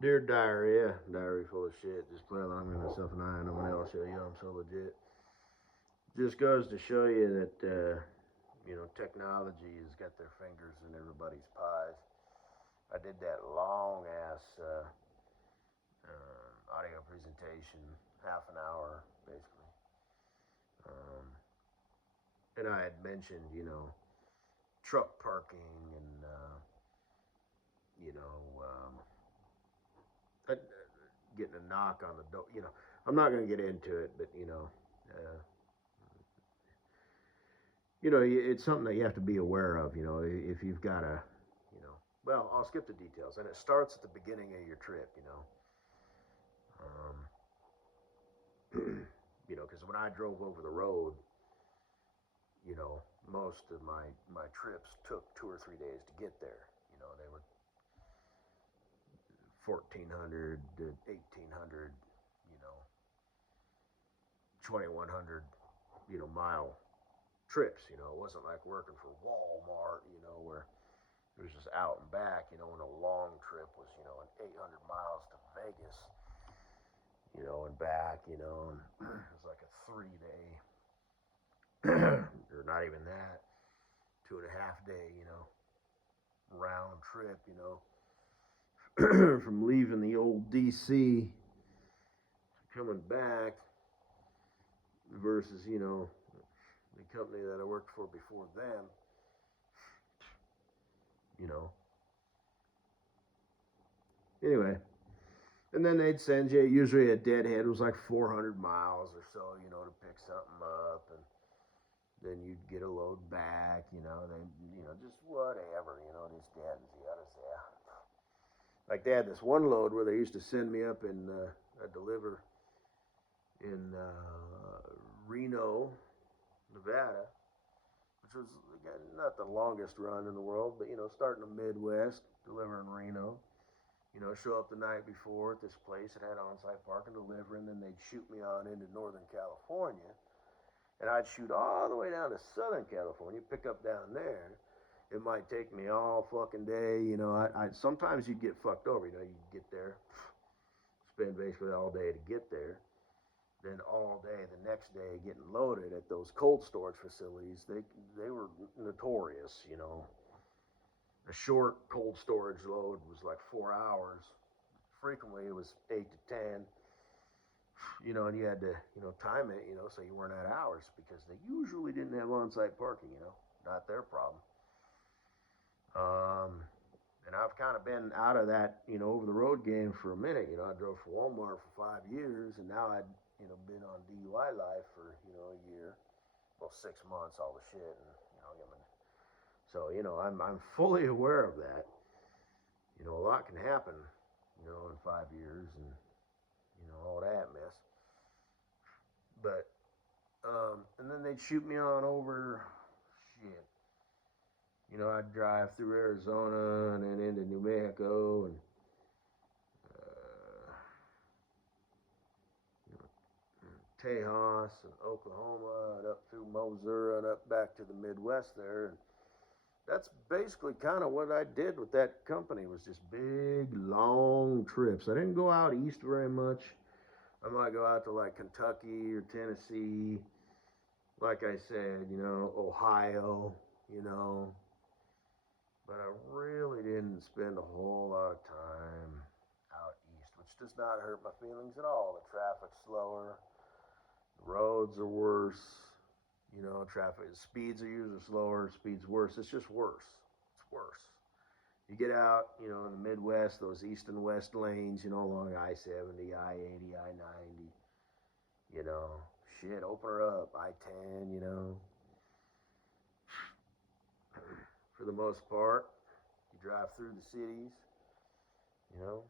Dear diary, yeah, diary full of shit. Just play along with myself and I, and when I'll show you I'm so legit. Just goes to show you that technology has got their fingers in everybody's pies. I did that long ass audio presentation, half an hour basically, um, and I had mentioned truck parking and you know uh, getting a knock on the door. I'm not going to get into it, but uh, it's something that you have to be aware of. If you've got a, well, I'll skip the details, and it starts at the beginning of your trip. Um, because when I drove over the road, most of my trips took 2 or 3 days to get there. They were 1,400 to 1,800, you know, 2,100, mile trips. It wasn't like working for Walmart, where it was just out and back. And a long trip was, an 800 miles to Vegas, and back, and it was like a 3 day, or not even that, 2.5 day, round trip, from leaving the old DC coming back versus, the company that I worked for before them, you know. Anyway, and then they'd send you, usually a deadhead was like 400 miles or so, to pick something up, and then you'd get a load back, then, just whatever, just dead and the others, yeah. Like they had this one load where they used to send me up and deliver in Reno, Nevada, which was again not the longest run in the world, but starting the Midwest, delivering Reno. Show up the night before at this place that had on-site parking, deliver, and then they'd shoot me on into Northern California, and I'd shoot all the way down to Southern California, pick up down there. It might take me all fucking day. I sometimes you'd get fucked over. You'd get there, spend basically all day to get there, then all day the next day getting loaded at those cold storage facilities. They were notorious. A short cold storage load was like 4 hours. Frequently it was 8 to 10. And you had to time it, so you weren't at hours because they usually didn't have on-site parking. Not their problem. And I've kind of been out of that, over the road game for a minute. I drove for Walmart for 5 years, and now I'd, been on DUI life for, a year, well, 6 months, all the shit, and so I'm fully aware of that. A lot can happen, in 5 years, and all that mess. But and then they'd shoot me on over, shit. I'd drive through Arizona and then into New Mexico and uh, you know, Tejas and Oklahoma and up through Missouri and up back to the Midwest there. And that's basically kind of what I did with that company, was just big, long trips. I didn't go out east very much. I might go out to like Kentucky or Tennessee, like I said, Ohio, but I really didn't spend a whole lot of time out east, which does not hurt my feelings at all. The traffic's slower, the roads are worse, traffic speeds are usually slower, speeds worse. It's just worse. It's worse. You get out, in the Midwest, those east and west lanes, along I-70, I-80, I-90, shit, open her up, I-10, for the most part. You drive through the cities, you know,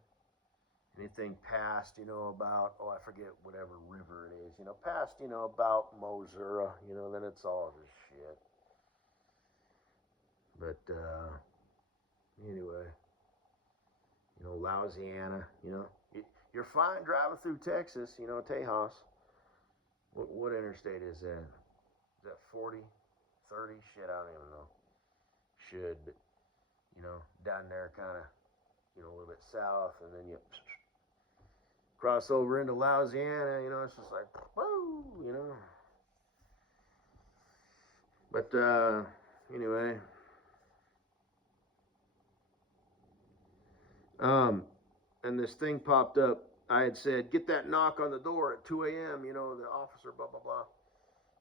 anything past, about, oh, I forget whatever river it is, past, about Missouri, then it's all just shit. But, anyway, Louisiana, you're fine driving through Texas, Tejas. What interstate is that? Is that 40, 30? Shit, I don't even know. Should, but, down there kind of, a little bit south, and then you cross over into Louisiana, you know, it's just like, whoa, you know. But anyway, and this thing popped up. I had said, get that knock on the door at 2 a.m., you know, the officer, blah, blah, blah.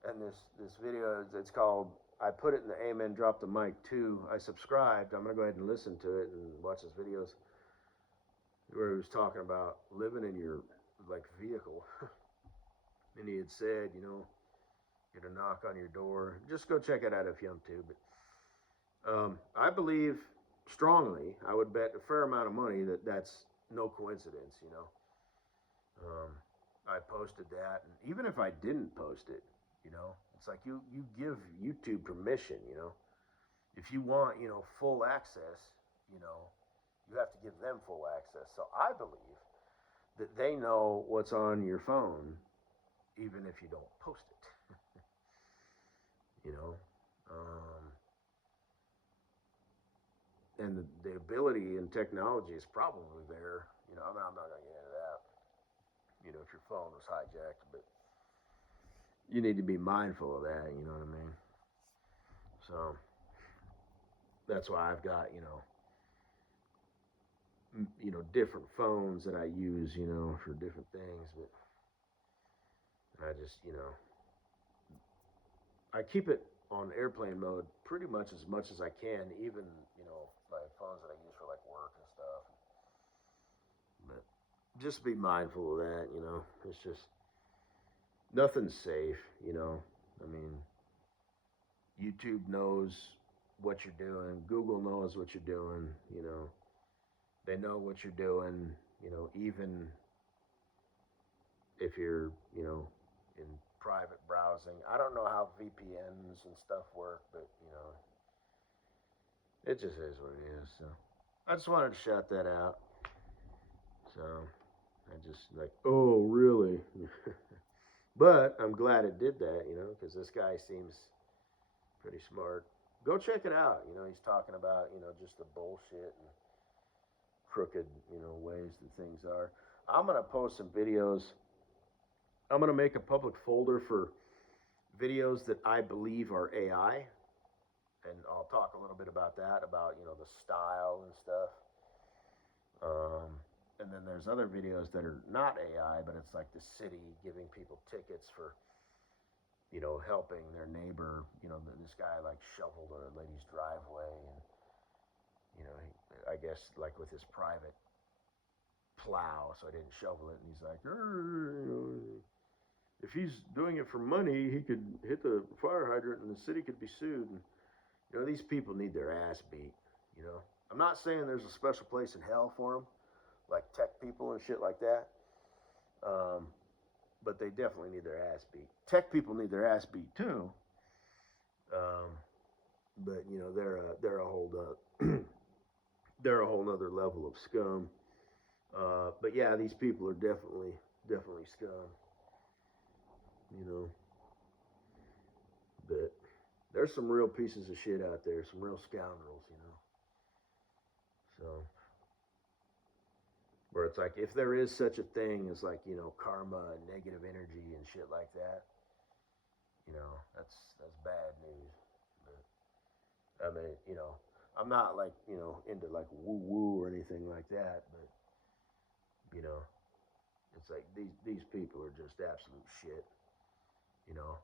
And this video, it's called, I put it in the Amen Drop the Mic 2. I subscribed. I'm going to go ahead and listen to it and watch his videos where he was talking about living in your, like, vehicle. And he had said, you know, get a knock on your door. Just go check it out if you want to. But I believe strongly, I would bet a fair amount of money that that's no coincidence, you know. I posted that, and even if I didn't post it, you know, it's like you give YouTube permission, you know. If you want, you know, full access, you know, you have to give them full access. So I believe that they know what's on your phone, even if you don't post it. You know, and the ability and technology is probably there. You know, I'm not going to get into that. You know, if your phone was hijacked, but you need to be mindful of that. You know what I mean? So that's why I've got, you know, different phones that I use, you know, for different things. But I just, you know, I keep it on airplane mode pretty much as I can, even, you know, my phones that I use for like work and stuff. But just be mindful of that, you know. It's just nothing's safe, you know. I mean, YouTube knows what you're doing. Google knows what you're doing, you know. They know what you're doing, you know, even if you're, you know, in private browsing. I don't know how VPNs and stuff work, but, you know, it just is what it is. So I just wanted to shout that out. So I just like, oh, really? But I'm glad it did that, you know, because this guy seems pretty smart. Go check it out. You know, he's talking about, you know, just the bullshit and crooked, you know, ways that things are. I'm going to post some videos. I'm going to make a public folder for videos that I believe are AI. And I'll talk a little bit about that, about, you know, the style and stuff. And then there's other videos that are not AI, but it's like the city giving people tickets for, you know, helping their neighbor. You know, this guy like shoveled a lady's driveway, and, you know, I guess like with his private plow, so I didn't shovel it. And he's like, you know, if he's doing it for money, he could hit the fire hydrant and the city could be sued. And, you know, these people need their ass beat, you know. I'm not saying there's a special place in hell for them, like tech people and shit like that. But they definitely need their ass beat. Tech people need their ass beat too. But you know, they're a whole they're a whole nother level of scum. But yeah, these people are definitely scum. You know. But there's some real pieces of shit out there, some real scoundrels, you know. So where it's like, if there is such a thing as like, you know, karma and negative energy and shit like that, you know, that's bad news. But I mean, you know, I'm not like, you know, into like woo woo or anything like that, but you know, it's like these people are just absolute shit, you know.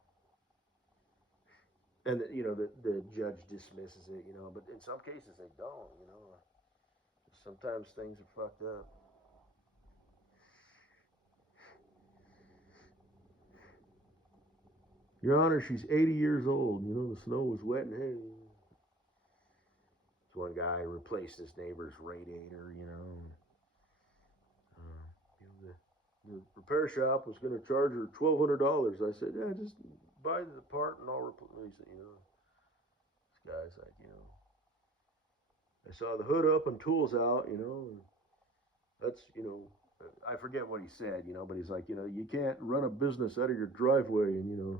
And you know, the judge dismisses it, you know, but in some cases they don't, you know. Sometimes things are fucked up. Your Honor, she's 80 years old. You know, the snow was wet and hay. This one guy replaced his neighbor's radiator, you know. The repair shop was going to charge her $1,200. I said, yeah, just buy the part and I'll replace it, you know. This guy's like, you know, I saw the hood up and tools out, you know, and that's, you know, I forget what he said, you know, but he's like, you know, you can't run a business out of your driveway, and, you know,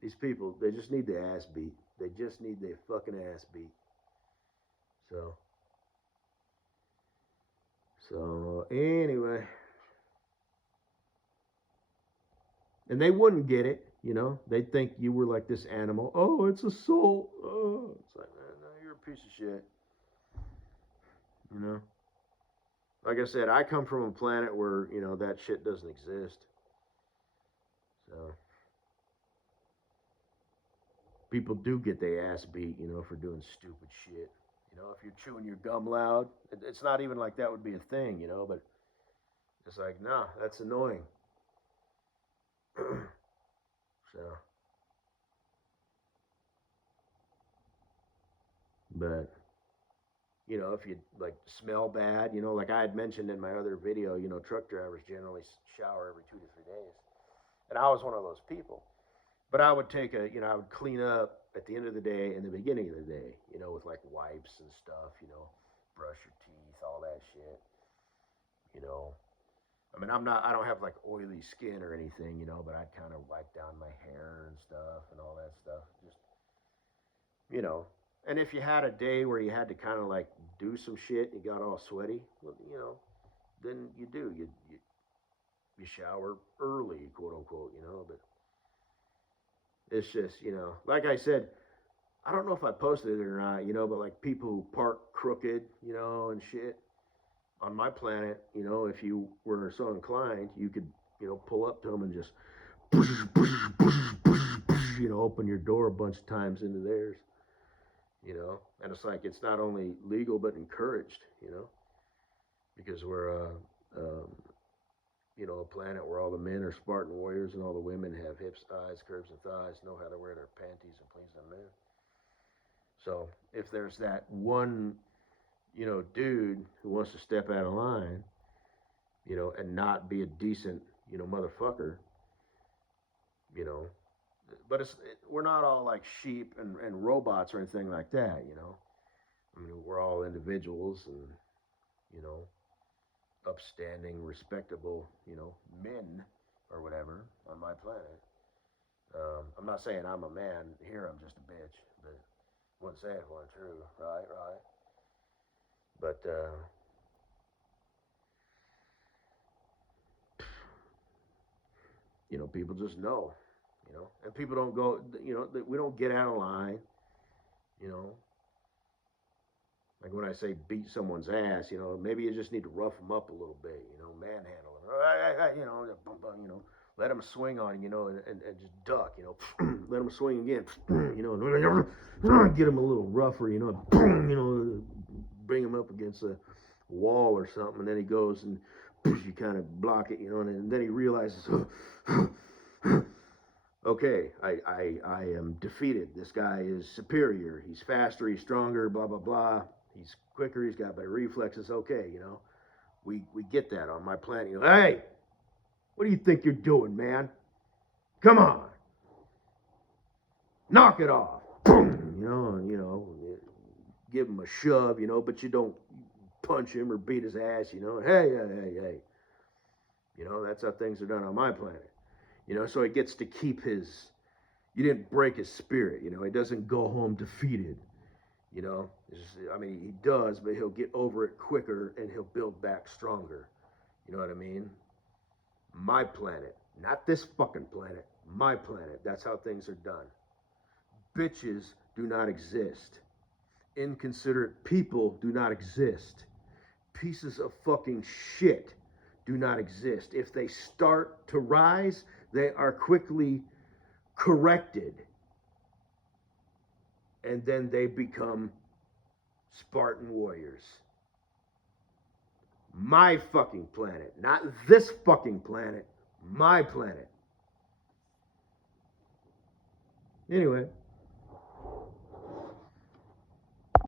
these people, they just need the ass beat. They just need their fucking ass beat. So, So anyway, and they wouldn't get it, you know. They'd think you were like this animal. Oh, it's a soul. Oh, it's like, no, you're a piece of shit. You know. Like I said, I come from a planet where that shit doesn't exist. So people do get their ass beat, for doing stupid shit. If you're chewing your gum loud, it's not even like that would be a thing, but it's like, nah, that's annoying. So, but if you like smell bad, like I had mentioned in my other video, truck drivers generally shower every 2 to 3 days, and I was one of those people. But I would take I would clean up at the end of the day and the beginning of the day, with like wipes and stuff, brush your teeth, all that shit, you know. I mean, I don't have like oily skin or anything, but I'd kind of wipe down my hair and stuff and all that stuff. Just, you know. And if you had a day where you had to kind of like do some shit, you got all sweaty, well, then you do. You shower early, quote unquote, But it's just, like I said, I don't know if I posted it or not, but like people who park crooked, and shit on my planet, if you were so inclined, you could, pull up to them and just, open your door a bunch of times into theirs, and it's like it's not only legal but encouraged, because we're a planet where all the men are Spartan warriors and all the women have hips, thighs, curves, and thighs, know how to wear their panties and please them men. So if there's that one, dude who wants to step out of line, and not be a decent, motherfucker, but we're not all like sheep and robots or anything like that, I mean, we're all individuals and, upstanding, respectable, men or whatever on my planet. I'm not saying I'm a man here, I'm just a bitch, but wouldn't say it wasn't true, right? But people just know, and people don't go, we don't get out of line, you know. Like when I say beat someone's ass, maybe you just need to rough them up a little bit, manhandle them, let them swing on you, and just duck, let them swing again, get them a little rougher, bring him up against a wall or something, and then he goes and you kind of block it, and then he realizes, okay, I am defeated. This guy is superior. He's faster. He's stronger. Blah blah blah. He's quicker. He's got better reflexes. Okay, we get that on my planet. Hey, what do you think you're doing, man? Come on, knock it off. Give him a shove, but you don't punch him or beat his ass, Hey. That's how things are done on my planet. So he gets to keep you didn't break his spirit, he doesn't go home defeated, I mean, he does, but he'll get over it quicker and he'll build back stronger. You know what I mean? My planet, not this fucking planet, my planet. That's how things are done. Bitches do not exist. Inconsiderate people do not exist. Pieces of fucking shit do not exist. If they start to rise, they are quickly corrected. And then they become Spartan warriors. My fucking planet. Not this fucking planet. My planet. Anyway.